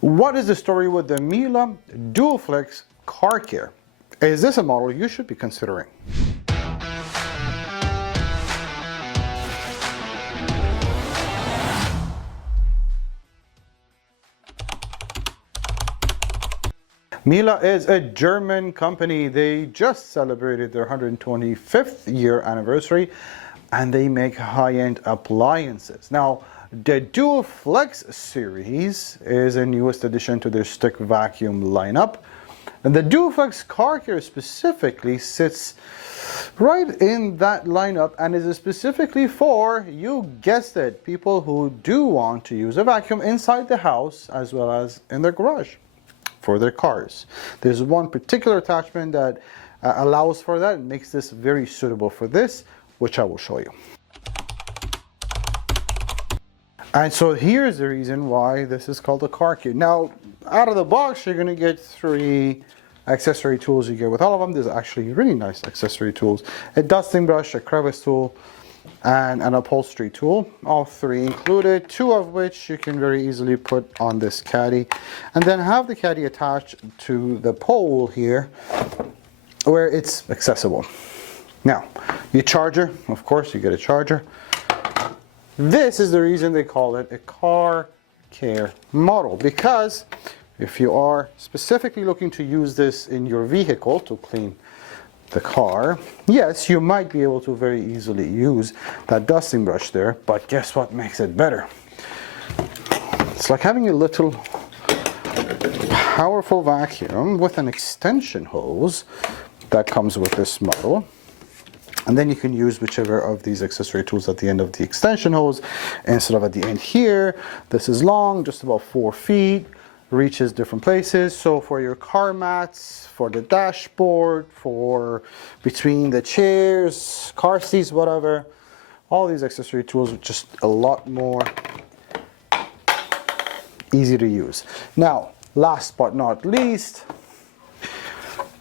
What is the story with the Miele Duoflex CarCare? Is this a model you should be considering? Miele is a German company. They just celebrated their 125th year anniversary and they make high-end appliances. Now, the Duoflex series is a newest addition to their stick vacuum lineup. And the Duoflex CarCare specifically sits right in that lineup and is specifically for, you guessed it, people who do want to use a vacuum inside the house as well as in their garage for their cars. There's one particular attachment that allows for that and makes this very suitable for this, which I will show you. And so here's the reason why this is called a CarCare. Now, out of the box, you're going to get 3 accessory tools you get with all of them. There's actually really nice accessory tools. A dusting brush, a crevice tool, and an upholstery tool. All 3 included, 2 of which you can very easily put on this caddy. And then have the caddy attached to the pole here where it's accessible. Now, your charger, of course, you get a charger. This is the reason they call it a CarCare model, because if you are specifically looking to use this in your vehicle to clean the car, yes, you might be able to very easily use that dusting brush there, but guess what makes it better? It's like having a little powerful vacuum with an extension hose that comes with this model. And then you can use whichever of these accessory tools at the end of the extension hose instead of at the end here. This is long, just about 4 feet, reaches different places. So for your car mats, for the dashboard, for between the chairs, car seats, whatever, all these accessory tools are just a lot more easy to use. Now, last but not least,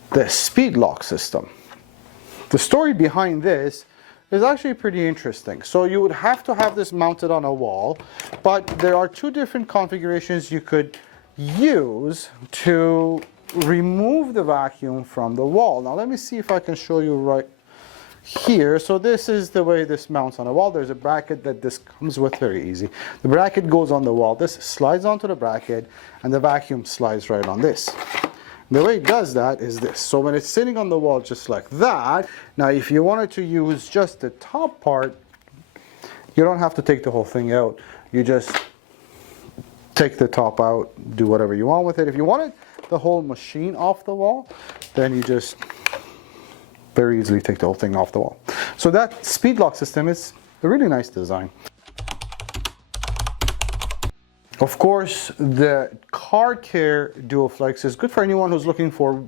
the speed lock system. The story behind this is actually pretty interesting. So you would have to have this mounted on a wall, but there are 2 different configurations you could use to remove the vacuum from the wall. Now let me see if I can show you right here. So this is the way this mounts on a wall. There's a bracket that this comes with, very easy. The bracket goes on the wall. This slides onto the bracket and the vacuum slides right on this. The way it does that is this. So when it's sitting on the wall just like that, now if you wanted to use just the top part, you don't have to take the whole thing out. You just take the top out, do whatever you want with it. If you wanted the whole machine off the wall, then you just very easily take the whole thing off the wall. So that speed lock system is a really nice design. Of course, the CarCare Duoflex is good for anyone who's looking for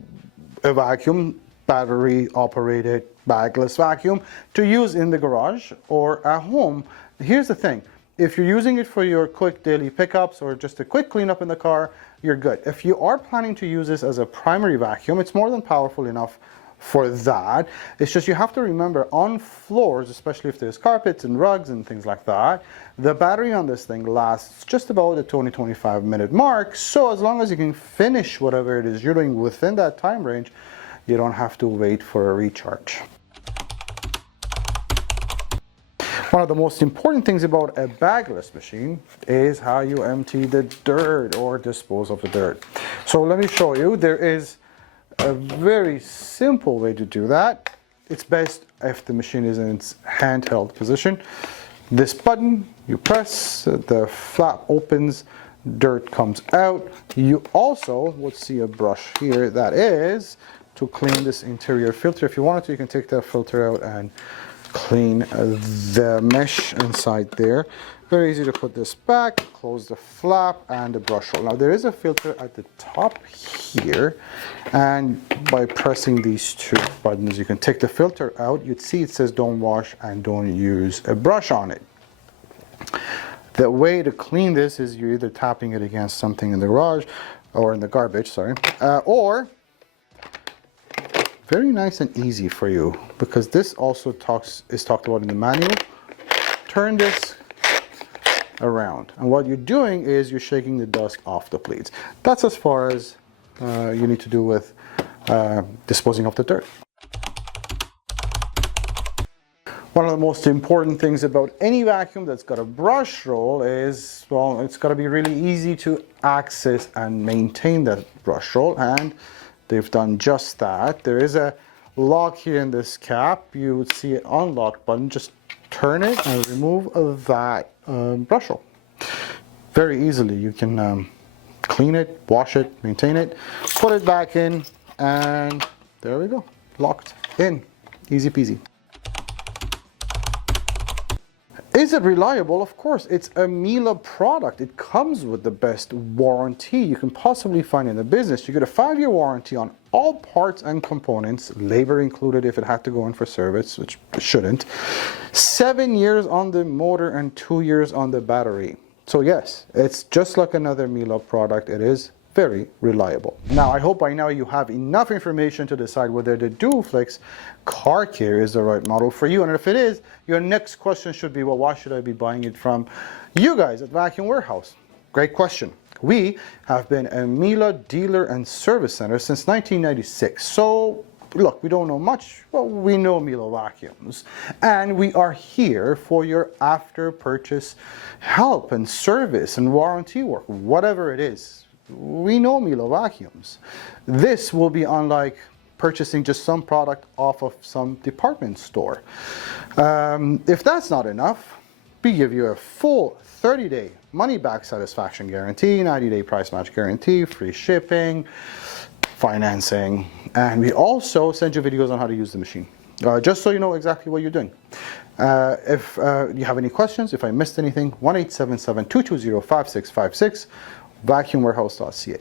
a vacuum, battery-operated, bagless vacuum to use in the garage or at home. Here's the thing. If you're using it for your quick daily pickups or just a quick cleanup in the car, you're good. If you are planning to use this as a primary vacuum, it's more than powerful enough for that. It's just you have to remember on floors, especially if there's carpets and rugs and things like that, the battery on this thing lasts just about the 20-25 minute mark. So as long as you can finish whatever it is you're doing within that time range, you don't have to wait for a recharge. One of the most important things about a bagless machine is how you empty the dirt or dispose of the dirt. So let me show you. There is a very simple way to do that. It's best if the machine is in its handheld position. This button, you press, the flap opens, dirt comes out. You also would see a brush here that is to clean this interior filter. If you wanted to, you can take that filter out and clean the mesh inside there. Very easy to put this back, close the flap and the brush hole. Now there is a filter at the top here, and by pressing these 2 buttons you can take the filter out. You'd see it says don't wash and don't use a brush on it. The way to clean this is you're either tapping it against something in the garage or in the garbage, sorry, or very nice and easy for you, because this also is talked about in the manual. Turn this, around. And what you're doing is you're shaking the dust off the pleats. That's as far as you need to do with disposing of the dirt. One of the most important things about any vacuum that's got a brush roll is, well, it's got to be really easy to access and maintain that brush roll, and they've done just that. There is a lock here in this cap. You would see an unlock button. Just turn it and remove that brush roll. Very easily. You can clean it, wash it, maintain it, put it back in, and there we go. Locked in. Easy peasy. Is it reliable? Of course, it's a Miele product. It comes with the best warranty you can possibly find in the business. You get a 5-year warranty on all parts and components, labor included if it had to go in for service, which it shouldn't. 7 years on the motor and 2 years on the battery. So yes, it's just like another Miele product. It is very reliable. Now, I hope by now you have enough information to decide whether the Duoflex CarCare is the right model for you. And if it is, your next question should be, well, why should I be buying it from you guys at Vacuum Warehouse? Great question. We have been a Miele dealer and service center since 1996. So look, we don't know much, but we know Miele vacuums. And we are here for your after purchase help and service and warranty work, whatever it is. We know Miele vacuums. This will be unlike purchasing just some product off of some department store. If that's not enough, we give you a full 30-day money-back satisfaction guarantee, 90-day price match guarantee, free shipping, financing, and we also send you videos on how to use the machine, just so you know exactly what you're doing. If you have any questions, if I missed anything, 1-877-220-5656, vacuumwarehouse.ca.